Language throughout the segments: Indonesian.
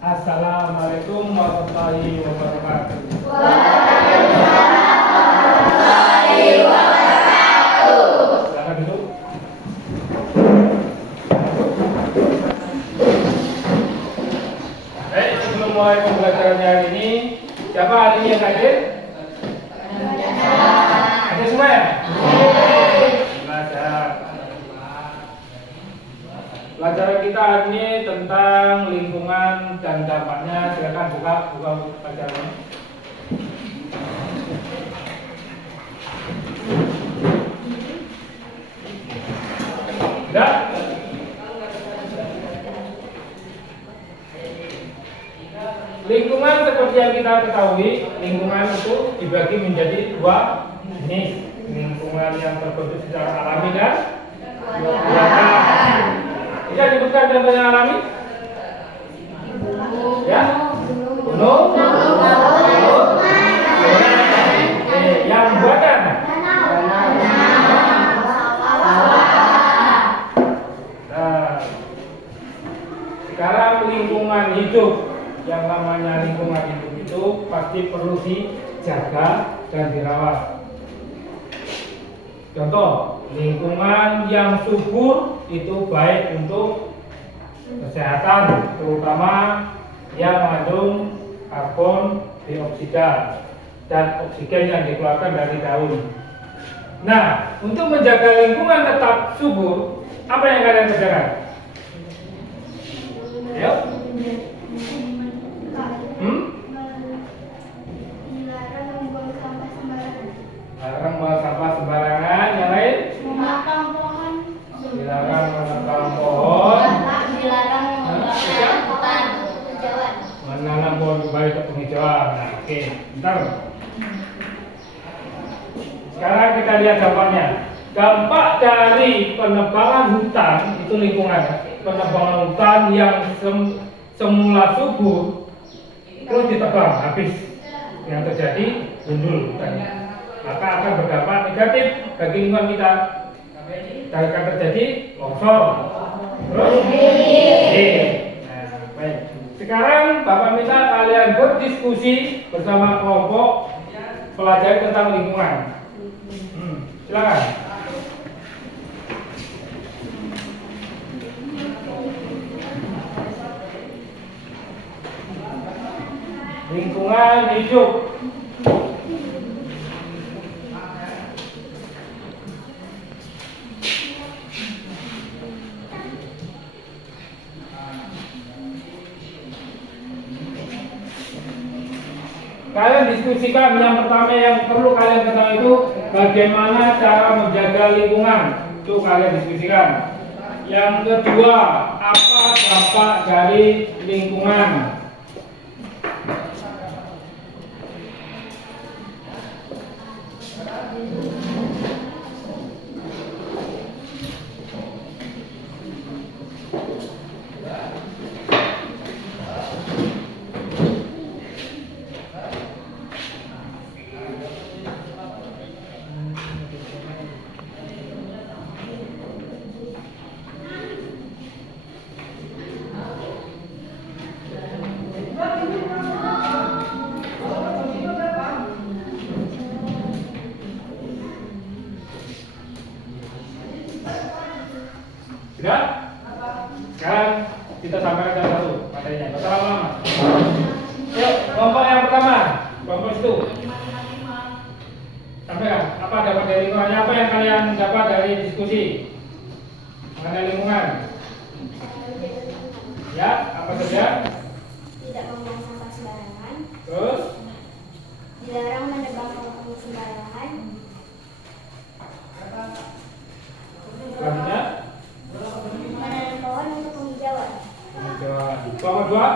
Assalamualaikum warahmatullahi wabarakatuh. Waalaikumsalam warahmatullahi wabarakatuh. Silakan duduk. Baik, sebelum mulai pembelajarannya hari ini, siapa hari ini yang hadir? Ada semua ya? Pelajaran kita hari ini tentang lingkungan dan dampaknya. Silakan buka pelajarannya. Sudah? Lingkungan seperti yang kita ketahui, lingkungan itu dibagi menjadi dua jenis. Lingkungan yang terbentuk secara alami dan buatan. Bisa disebutkan contoh yang alami? Ya? Gunung? Yang buatan? Nah, sekarang lingkungan hidup. Yang namanya lingkungan hidup itu pasti perlu dijaga dan dirawat. Contoh, lingkungan yang subur itu baik untuk kesehatan, terutama yang mengandung karbon dioksida dan oksigen yang dikeluarkan dari daun. Nah, untuk menjaga lingkungan tetap subur, apa yang kalian kerjakan? Ayo. Dilarang buang sampah sembarangan. Yang lain? Menanam pohon. Dilarang menanam pohon. Dilarang menanam hutan hijauan. Menanam pohon baik ke penghijauan. Nah, oke, bentar. Sekarang kita lihat dampaknya. Dampak dari penebangan hutan itu lingkungan. Penebangan hutan yang semula subur terus ditebang habis. Yang terjadi gundul hutannya. Maka akan berdampak negatif bagi lingkungan kita. Dan akan terjadi longsor. Terus? Nah, baik. Sekarang Bapak minta kalian berdiskusi bersama kelompok pelajari tentang lingkungan. Silakan. Lingkungan hidup. Kalian diskusikan yang pertama yang perlu kalian ketahui itu bagaimana cara menjaga lingkungan. Itu kalian diskusikan. Yang kedua, apa dampak dari lingkungan? Sudah? Sekarang kita sampaikan satu-satu materinya. Gak usah lama-lama. Yuk, kelompok yang pertama, kelompok itu. Sampaikan, apa dapat dari lingkungannya? Apa yang kalian dapat dari diskusi mengenai lingkungan? Ya, apa saja? Tidak membuang sampah sembarangan. Terus? Dilarang menebang pohon sembarangan. Selanjutnya? Menanam pohon untuk penghijauan. Penghijauan. Kelompok dua?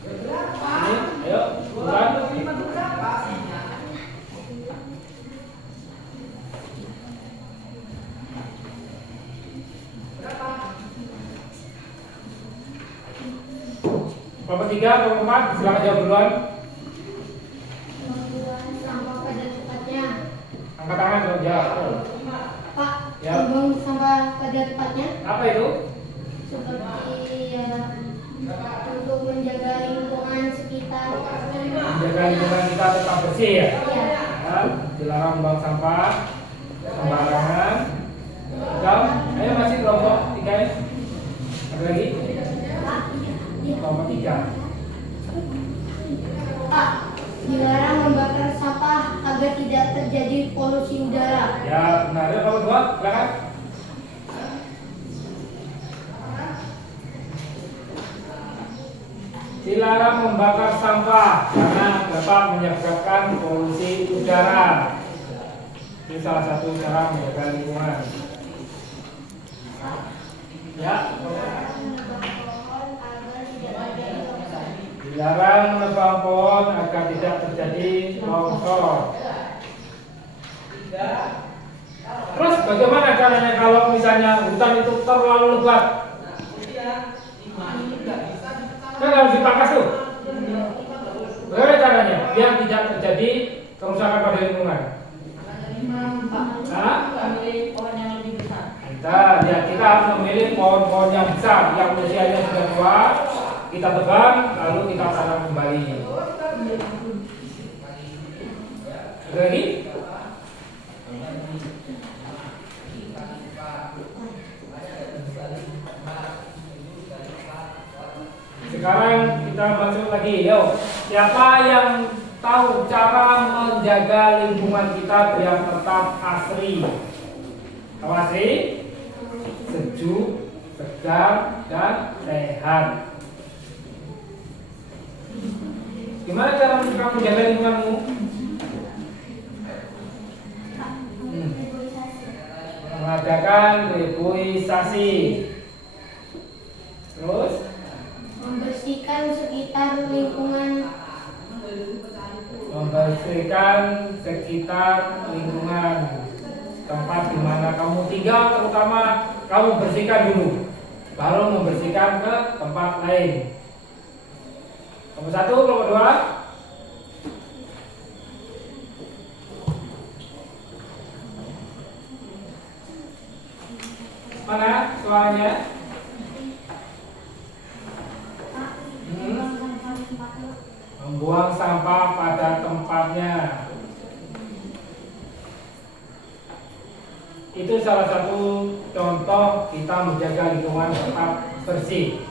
Ini, ayo, bukan? Kelompok tiga, kelompok empat, silakan jawab duluan. Membuang sampah pada tempatnya. Angkat tangan dong, jawab. Pak, Ya. membuang sampah pada tempatnya Apa itu? seperti untuk menjaga lingkungan agar lingkungan kita tetap bersih ya. Iya. Ya, dilarang buang sampah sembarangan. Jam, ayo masih kelompok 3 ya. Ada lagi? Kelompok 3. A. Dilarang membakar sampah agar tidak terjadi polusi udara. Ya, benar. Ya, kelompok 2, silakan. Dilarang membakar sampah karena dapat menyebabkan polusi udara. Ini salah satu cara menjaga lingkungan. Ya. Dilarang menebang pohon agar tidak terjadi longsor. Terus bagaimana caranya kalau misalnya hutan itu terlalu lebat? Kan harus dipangkas tuh. Bagaimana caranya biar tidak terjadi kerusakan pada lingkungan? Memilih pohon yang lebih besar. Ya, kita harus memilih pohon-pohon yang besar, yang usianya sudah tua, kita tebang, lalu kita tanam kembali. Ada lagi? Sekarang kita masuk lagi, yuk. Siapa yang tahu cara menjaga lingkungan kita biar tetap asri? Tahu asri? Sejuk, segar, dan sehat. Gimana cara kamu menjaga lingkunganmu? Mengadakan reboisasi. Terus? Membersihkan sekitar lingkungan. Membersihkan sekitar lingkungan tempat di mana kamu tinggal, terutama kamu bersihkan dulu, baru membersihkan ke tempat lain. Kelompok 1, kelompok 2. Mana soalnya? Membuang sampah pada tempatnya. Itu salah satu contoh kita menjaga lingkungan tetap bersih.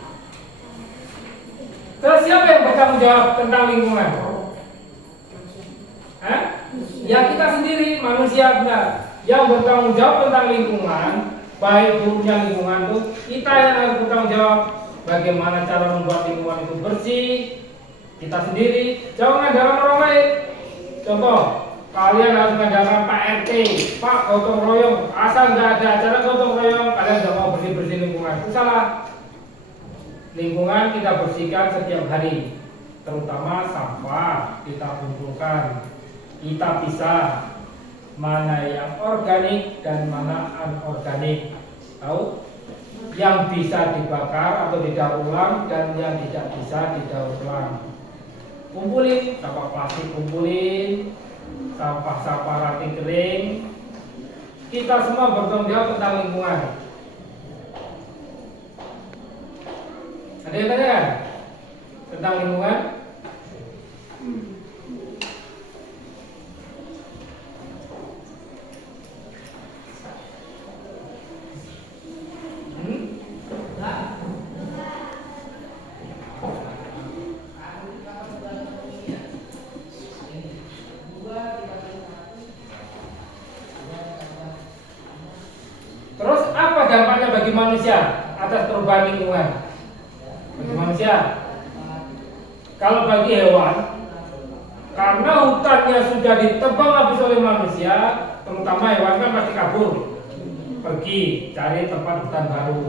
Terus siapa yang bertanggung jawab tentang lingkungan? Ya kita sendiri, manusia benar. Yang bertanggung jawab tentang lingkungan, baik buruknya lingkungan itu, kita yang harus bertanggung jawab. Bagaimana cara membuat lingkungan itu bersih? Kita sendiri, jangan mengandalkan orang lain. Contoh, kalian harus mengandalkan Pak RT, Pak gotong royong. Asal nggak ada acara gotong royong, kalian nggak mau bersih-bersih lingkungan. Itu salah. Lingkungan kita bersihkan setiap hari, terutama sampah kita kumpulkan. Kita pisah mana yang organik dan mana anorganik. Tahu? Yang bisa dibakar atau didaur ulang dan yang tidak bisa didaur ulang. Kumpulin sampah plastik, kumpulin sampah-sampah ranting kering. Kita semua bertanggung jawab tentang lingkungan. Ada yang tanya kan tentang lingkungan? Terus apa dampaknya bagi manusia atas perubahan lingkungan? Bagi manusia, kalau bagi hewan, karena hutannya sudah ditebang habis oleh manusia, terutama hewan kan pasti kabur, pergi cari tempat hutan baru.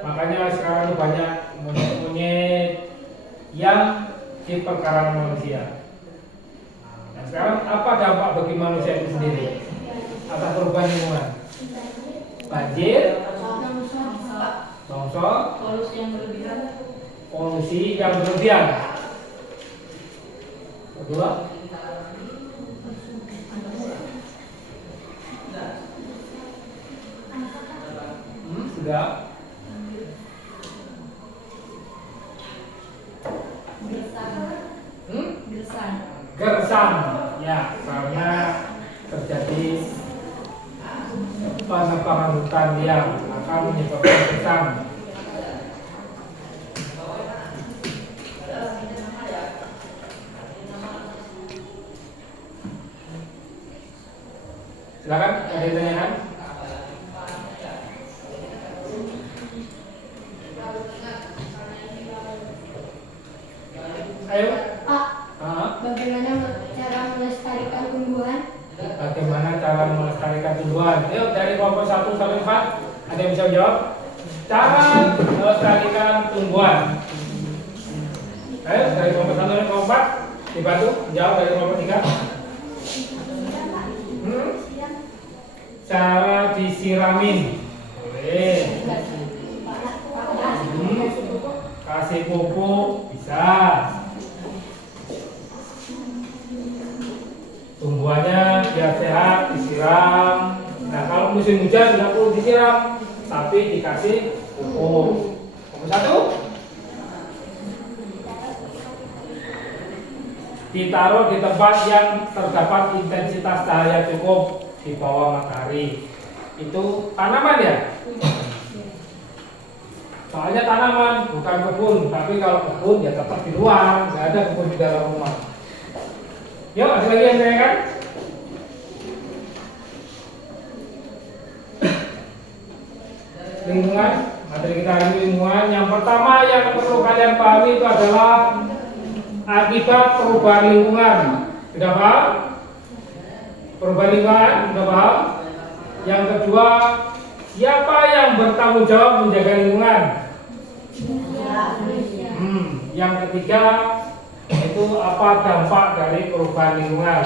Makanya sekarang banyak monyet-monyet yang di perkarangan manusia. Nah, sekarang apa dampak bagi manusia itu sendiri atas perubahan lingkungan? Banjir, longsor, polusi yang berlebihan. Kedua, sudah. Gersang. gersang ya, karena terjadi penebangan hutan liar akan menyebabkan gersang. Silakan, ada yang tanyakan? Ayo. Pak, Ah, bagaimana cara melestarikan tumbuhan? bagaimana cara melestarikan tumbuhan? Ayo dari kelompok 1 sampai 4 ada yang bisa jawab? Cara melestarikan tumbuhan. Ayo dari kelompok 1 sampai kelompok 4 dibantu jawab dari kelompok 3. Cara disiramin. Boleh. Kasih pupuk bisa. Tumbuhannya biar sehat disiram. Nah kalau musim hujan tidak perlu disiram, tapi dikasih pupuk. Nomor 1, ditaruh di tempat yang terdapat intensitas cahaya cukup di bawah matahari. Itu tanaman ya? Soalnya tanaman bukan kebun, tapi kalau kebun ya tetap di luar, nggak ada kebun di dalam rumah. Yuk, ada lagi yang tanyakan? Lingkungan, materi kita hari ini lingkungan. Yang pertama yang perlu kalian pahami itu adalah akibat perubahan lingkungan. Sudah paham? Perubahan lingkungan, sudah paham? Yang kedua, siapa yang bertanggung jawab menjaga lingkungan? Yang ketiga, itu apa dampak dari perubahan lingkungan?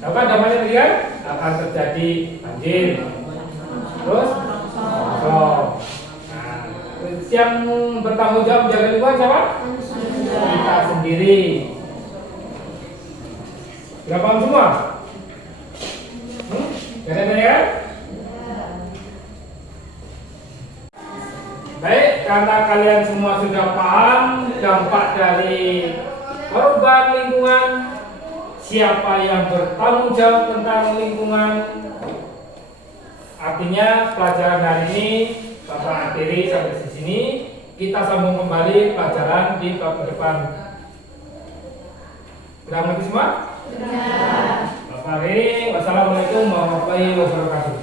Tahu kan dampaknya tadi kan? Akan terjadi banjir, terus longsor. Nah, yang bertanggung jawab menjaga lingkungan siapa? Kita sendiri. Sudah paham semua? Ada kan? Baik, karena kalian semua sudah paham dampak dari perubahan lingkungan, siapa yang bertanggung jawab tentang lingkungan, artinya pelajaran hari ini Bapak akhiri sampai di sini. Kita sambung kembali pelajaran di bab depan. Sudah mengerti semua? Bapak akhiri. Wassalamualaikum warahmatullahi wabarakatuh.